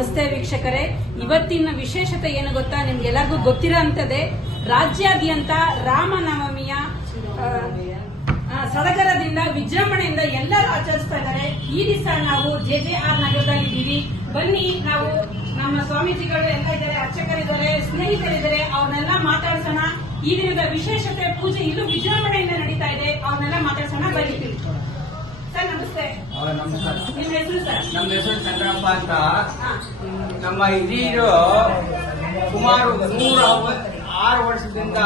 ನಮಸ್ತೆ ವೀಕ್ಷಕರೇ, ಇವತ್ತಿನ ವಿಶೇಷತೆ ಏನು ಗೊತ್ತಾ? ನಿಮ್ಗೆಲ್ಲರಿಗೂ ಗೊತ್ತಿರೋ ಅಂತದೇ ರಾಜ್ಯಾದ್ಯಂತ ರಾಮನವಮಿಯ ಸಡಗರದಿಂದ ವಿಜೃಂಭಣೆಯಿಂದ ಎಲ್ಲರೂ ಆಚರಿಸ್ತಾ ಇದ್ದಾರೆ. ಈ ದಿವಸ ನಾವು JJR ನಗರದಲ್ಲಿ ಇದ್ದೀವಿ. ಬನ್ನಿ, ನಾವು ನಮ್ಮ ಸ್ವಾಮೀಜಿಗಳು ಎಲ್ಲ ಇದ್ದಾರೆ, ಅರ್ಚಕರಿದ್ದಾರೆ, ಸ್ನೇಹಿತರಿದ್ದಾರೆ, ಅವ್ರನ್ನೆಲ್ಲ ಮಾತಾಡ್ಸೋಣ. ಈ ದಿನದ ವಿಶೇಷತೆ ಪೂಜೆ ಇಲ್ಲೂ ವಿಜೃಂಭಣೆಯಿಂದ ನಡೀತಾ ಇದೆ, ಅವ್ರನ್ನೆಲ್ಲ ಮಾತಾಡ್ಸೋಣ. ಬನ್ನಿ ಸರ್. ನಮಸ್ತೆ. ನಮಸ್ಕಾರ. ನಿಮ್ಮ ಹೆಸರು ಸರ್? ನಮ್ಮ ಹೆಸರು ಚಂದ್ರಪ್ಪ ಅಂತ. ನಮ್ಮ ಹಿರಿಯರು ಸುಮಾರು 106 ವರ್ಷದಿಂದ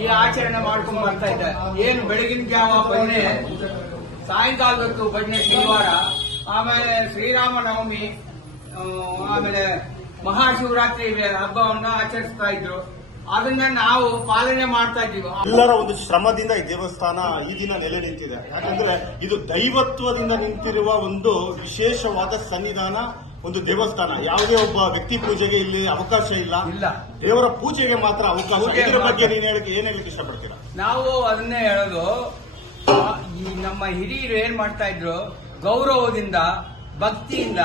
ಈ ಆಚರಣೆ ಮಾಡ್ಕೊಂಡು ಬರ್ತಾ ಇದ್ದಾರೆ. ಏನು ಬೆಳಗಿನ ಜಾವ ಭಜನೆ, ಸಾಯಂಕಾಲ ಹೊತ್ತು ಭಜನೆ ಶನಿವಾರ, ಆಮೇಲೆ ಶ್ರೀರಾಮನವಮಿ, ಆಮೇಲೆ ಮಹಾಶಿವರಾತ್ರಿ ಹಬ್ಬವನ್ನ ಆಚರಿಸ್ತಾ ಇದ್ರು. ಅದನ್ನ ನಾವು ಪಾಲನೆ ಮಾಡ್ತಾ ಇದ್ದೀವಿ. ಎಲ್ಲರ ಒಂದು ಶ್ರಮದಿಂದ ಈ ದೇವಸ್ಥಾನ ಈ ದಿನ ನೆಲೆ ನಿಂತಿದೆ. ಯಾಕಂದ್ರೆ ಇದು ದೈವತ್ವದಿಂದ ನಿಂತಿರುವ ಒಂದು ವಿಶೇಷವಾದ ಸನ್ನಿಧಾನ, ಒಂದು ದೇವಸ್ಥಾನ. ಯಾವುದೇ ಒಬ್ಬ ವ್ಯಕ್ತಿ ಪೂಜೆಗೆ ಇಲ್ಲಿ ಅವಕಾಶ ಇಲ್ಲ. ದೇವರ ಪೂಜೆಗೆ ಮಾತ್ರ ಅವಕಾಶ. ಇದರ ಬಗ್ಗೆ ನೀನು ಹೇಳಕ್ಕೆ ಏನ್ ಹೇಳಕ್ಕೆ ಇಷ್ಟಪಡ್ತೀರಾ? ನಾವು ಅದನ್ನೇ ಹೇಳೋದು, ಈ ನಮ್ಮ ಹಿರಿಯರು ಏನ್ ಮಾಡ್ತಾ ಇದ್ರು, ಗೌರವದಿಂದ ಭಕ್ತಿಯಿಂದ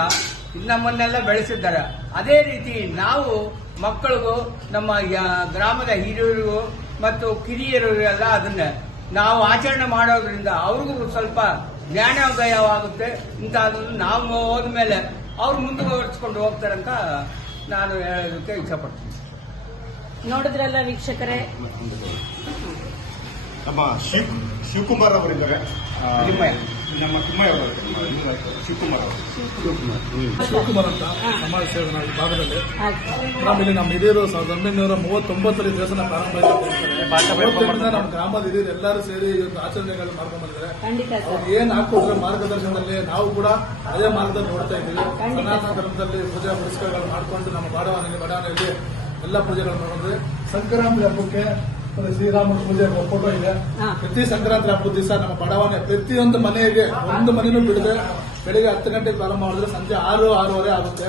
ನಮ್ಮನ್ನೆಲ್ಲ ಬೆಳೆಸಿದ್ದಾರೆ. ಅದೇ ರೀತಿ ನಾವು ಮಕ್ಕಳಿಗೂ ನಮ್ಮ ಗ್ರಾಮದ ಹಿರಿಯರಿಗೂ ಮತ್ತು ಕಿರಿಯರು ಎಲ್ಲ ಅದನ್ನ ನಾವು ಆಚರಣೆ ಮಾಡೋದ್ರಿಂದ ಅವ್ರಿಗೂ ಸ್ವಲ್ಪ ಜ್ಞಾನೋದಯವಾಗುತ್ತೆ. ಇಂಥದ್ದನ್ನು ನಾವು ಹೋದ್ಮೇಲೆ ಅವ್ರು ಮುಂದುವರಿಸಿಕೊಂಡು ಹೋಗ್ತಾರಂತ ನಾನು ಹೇಳೋದಕ್ಕೆ ಇಷ್ಟಪಡ್ತೀನಿ. ನೋಡಿದ್ರಲ್ಲ ವೀಕ್ಷಕರೇ, ನಮ್ಮ ಶಿವಕುಮಾರ್ ಅವರಿದ್ದಾರೆ, ನಮ್ಮ ತಿಮ್ಮಯ್ಯ ಅವರು, ಶಿವಕುಮಾರ್ ಅವರು. ಶಿವಕುಮಾರ್ ಅಂತ ಸಮಾಜ ಸೇವಕನ ಈ ಭಾಗದಲ್ಲಿ ನಮ್ಮಲ್ಲಿ ನಮ್ಮ ಹಿರಿಯರು 1939 ದೇವಸ್ಥಾನ ಪ್ರಾರಂಭ ಆಗಿದೆ. ನಮ್ಮ ಗ್ರಾಮದ ಹಿರಿಯರು ಎಲ್ಲರೂ ಸೇರಿ ಈ ಒಂದು ಆಚರಣೆಗಳನ್ನು ಮಾಡ್ಕೊಂಡು ಬಂದಿದ್ದಾರೆ. ಅವ್ರು ಏನ್ ಹಾಕೊಟ್ರೆ ಮಾರ್ಗದರ್ಶನದಲ್ಲಿ ನಾವು ಕೂಡ ಅದೇ ಮಾರ್ಗದಲ್ಲಿ ನೋಡ್ತಾ ಇದ್ದೀವಿ. ಸನಾತನ ಧರ್ಮದಲ್ಲಿ ಪೂಜಾ ಪುರಸ್ಕಾರಗಳು ಮಾಡಿಕೊಂಡು ನಮ್ಮ ಬಡಾವಣೆಯಲ್ಲಿ ಎಲ್ಲ ಪೂಜೆಗಳು ಮಾಡಿದ್ರೆ, ಸಂಕ್ರಾಂತಿ ಹಬ್ಬಕ್ಕೆ ಶ್ರೀರಾಮನ ಪೂಜೆ ಫೋಟೋ ಇದೆ. ಪ್ರತಿ ಸಂಕ್ರಾಂತಿ ಹಬ್ಬದ ದಿವಸ ನಮ್ಮ ಬಡಾವಣೆ ಪ್ರತಿಯೊಂದು ಮನೆಗೆ ಒಂದು ಮನೆನೂ ಬಿಡದೆ ಬೆಳಿಗ್ಗೆ 10 ಗಂಟೆಗೆ ಪ್ರಾರಂಭ ಮಾಡಿದ್ರೆ ಸಂಜೆ 6-6:30 ಆಗುತ್ತೆ.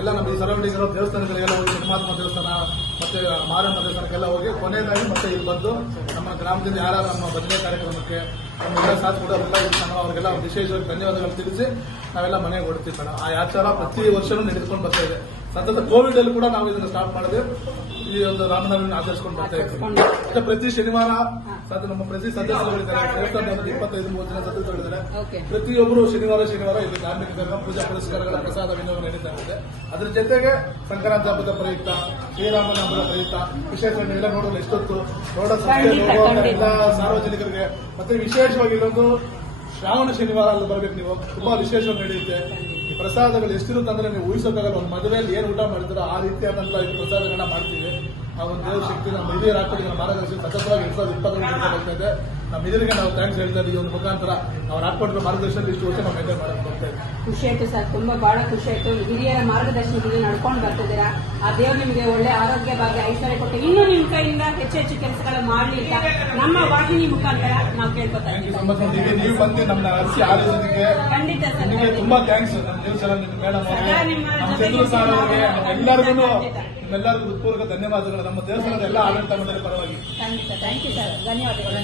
ಎಲ್ಲ ನಮ್ಮ ಈ ಸರೌಂಡಿಂಗ್ ಇರೋ ದೇವಸ್ಥಾನಗಳಿಗೆಲ್ಲ ಹೋಗಿ, ಪರಮಾತ್ಮ ದೇವಸ್ಥಾನ ಮತ್ತೆ ಮಾರಮ್ಮ ದೇವಸ್ಥಾನಕ್ಕೆಲ್ಲ ಹೋಗಿ ಕೊನೆಯದಾಗಿ ಮತ್ತೆ ಇಲ್ಲಿ ಬಂದು ನಮ್ಮ ಗ್ರಾಮದಿಂದ ಯಾರು ನಮ್ಮ ಭಜನೆ ಕಾರ್ಯಕ್ರಮಕ್ಕೆ ನಮ್ಮೆಲ್ಲ ಸಾಥ್ ಕೂಡ ಅವ್ರಿಗೆಲ್ಲ ವಿಶೇಷವಾಗಿ ಧನ್ಯವಾದಗಳು ತಿಳಿಸಿ ನಾವೆಲ್ಲ ಮನೆಗೆ ಹೊಡ್ತೀವಿ ಮೇಡಮ್. ಆ ಆಚಾರ ಪ್ರತಿ ವರ್ಷನೂ ನಡೆದುಕೊಂಡು ಬರ್ತಾ ಇದೆ. ಸತತ ಕೋವಿಡ್ ಅಲ್ಲಿ ಕೂಡ ನಾವು ಇದನ್ನು ಸ್ಟಾರ್ಟ್ ಮಾಡಿದ್ರೆ ಈ ಒಂದು ರಾಮನವಮಿ ಆಚರಿಸಿಕೊಂಡು ಬರ್ತಾ ಇದ್ದೀವಿ. ಪ್ರತಿ ಶನಿವಾರ ನಮ್ಮ ಪ್ರತಿ ಸದಸ್ಯರುಗಳಿದ್ದಾರೆ, ದೇವಸ್ಥಾನದ 25-30 ಜನ ಸದಸ್ಯರುಗಳಿದ್ದಾರೆ. ಪ್ರತಿಯೊಬ್ಬರು ಶನಿವಾರ ಇಲ್ಲಿ ಧಾರ್ಮಿಕ ಪೂಜಾ ಪುರಸ್ಕಾರಗಳ ಪ್ರಸಾದ ವಿನಿಯೋಗ ನಡೀತಾ ಇದೆ. ಅದ್ರ ಜೊತೆಗೆ ಸಂಕ್ರಾಂತಿ ಹಬ್ಬದ ಪ್ರಯುಕ್ತ, ಶ್ರೀರಾಮನ ಹಬ್ಬದ ಪ್ರಯುಕ್ತ ವಿಶೇಷ ಎಲ್ಲ ನೋಡಲು ಎಷ್ಟೊತ್ತು ಎಲ್ಲ ಸಾರ್ವಜನಿಕರಿಗೆ ಮತ್ತೆ ವಿಶೇಷವಾಗಿ ಇರೋದು ಶ್ರಾವಣ ಶನಿವಾರ ಅಲ್ಲಿ ಬರ್ಬೇಕು. ನೀವು ತುಂಬಾ ವಿಶೇಷವಾಗಿ ನಡೆಯುತ್ತೆ. ಈ ಪ್ರಸಾದಗಳು ಎಷ್ಟಿರುತ್ತೆ ಅಂದ್ರೆ ನೀವು ಊಹಿಸೋಕ್ಕಾಗಲ್ಲ. ಒಂದು ಮದುವೆಯಲ್ಲಿ ಏನು ಊಟ ಮಾಡ್ತೀರೋ ಆ ರೀತಿಯಾದಂತಹ ಈ ಪ್ರಸಾದಗಳನ್ನ ಮಾಡ್ತೀವಿ. ಆ ಒಂದು ದೇವ್ರ ಶಕ್ತಿ ನಮ್ಮ ಹಿರಿಯರ ಹಾಕೋರಿಗೆ ನಮ್ಮ ಮಾರ್ಗದರ್ಶನ ಸತತವಾಗಿ 2020 ಬರ್ತಾ ಇದೆ. ನಮ್ಮ ಹಿರಿಯರಿಗೆ ನಾವು ಥ್ಯಾಂಕ್ಸ್ ಹೇಳ್ತಾ ಇದ್ದೀವಿ. ಈ ಒಂದು ಮುಖಾಂತರ ಅವ್ರು ಹಾಕೊಂಡಿರೋ ಮಾರ್ಗದರ್ಶನ ಇಷ್ಟು ವರ್ಷ ನಾವು ಮೇಂಟೈನ್ ಮಾಡಕ್ ಬರ್ತಾ ಇದ್ದೀವಿ. ಖುಷಿ ಆಯ್ತು ಸರ್, ತುಂಬಾ ಬಹಳ ಖುಷಿ ಆಯ್ತು. ಹಿರಿಯರ ಮಾರ್ಗದರ್ಶನದಲ್ಲಿ ನಡ್ಕೊಂಡು ಬರ್ತಿದ್ದೀರಾ. ಆ ದೇವ್ರು ನಿಮಗೆ ಒಳ್ಳೆ ಆರೋಗ್ಯ ಭಾಗ್ಯ ಐಶ್ವರ್ಯ ಕೊಟ್ಟು ಇನ್ನೂ ನಿಮ್ಮ ಕೈಯಿಂದ ಹೆಚ್ಚು ಕೆಲಸಗಳು ಮಾಡಲಿ ಅಂತ ನಮ್ಮ ವಾಹಿನಿ ಮುಖಾಂತರ ನಾವು ಕೇಳ್ಕೊತಾ ಇದ್ದೀವಿ. ನೀವು ಬಂದು ನಮ್ಮ ಅರಸಿ ಆರೋಗ್ಯಕ್ಕೆ ಖಂಡಿತ ಸರ್, ತುಂಬಾ ಥ್ಯಾಂಕ್ಸ್. ಮೇಡಮ್ ಎಲ್ಲರಿಗೂ ನಿಮ್ಮೆಲ್ಲರಿಗೂ ಹೃತ್ಪೂರ್ವಕ ಧನ್ಯವಾದಗಳು. ನಮ್ಮ ದೇವಸ್ಥಾನದ ಎಲ್ಲ ಆಡಳಿತ ಮಂಡಳಿ ಪರವಾಗಿ ಖಂಡಿತ ಥ್ಯಾಂಕ್ ಯು ಸರ್. ಧನ್ಯವಾದಗಳು.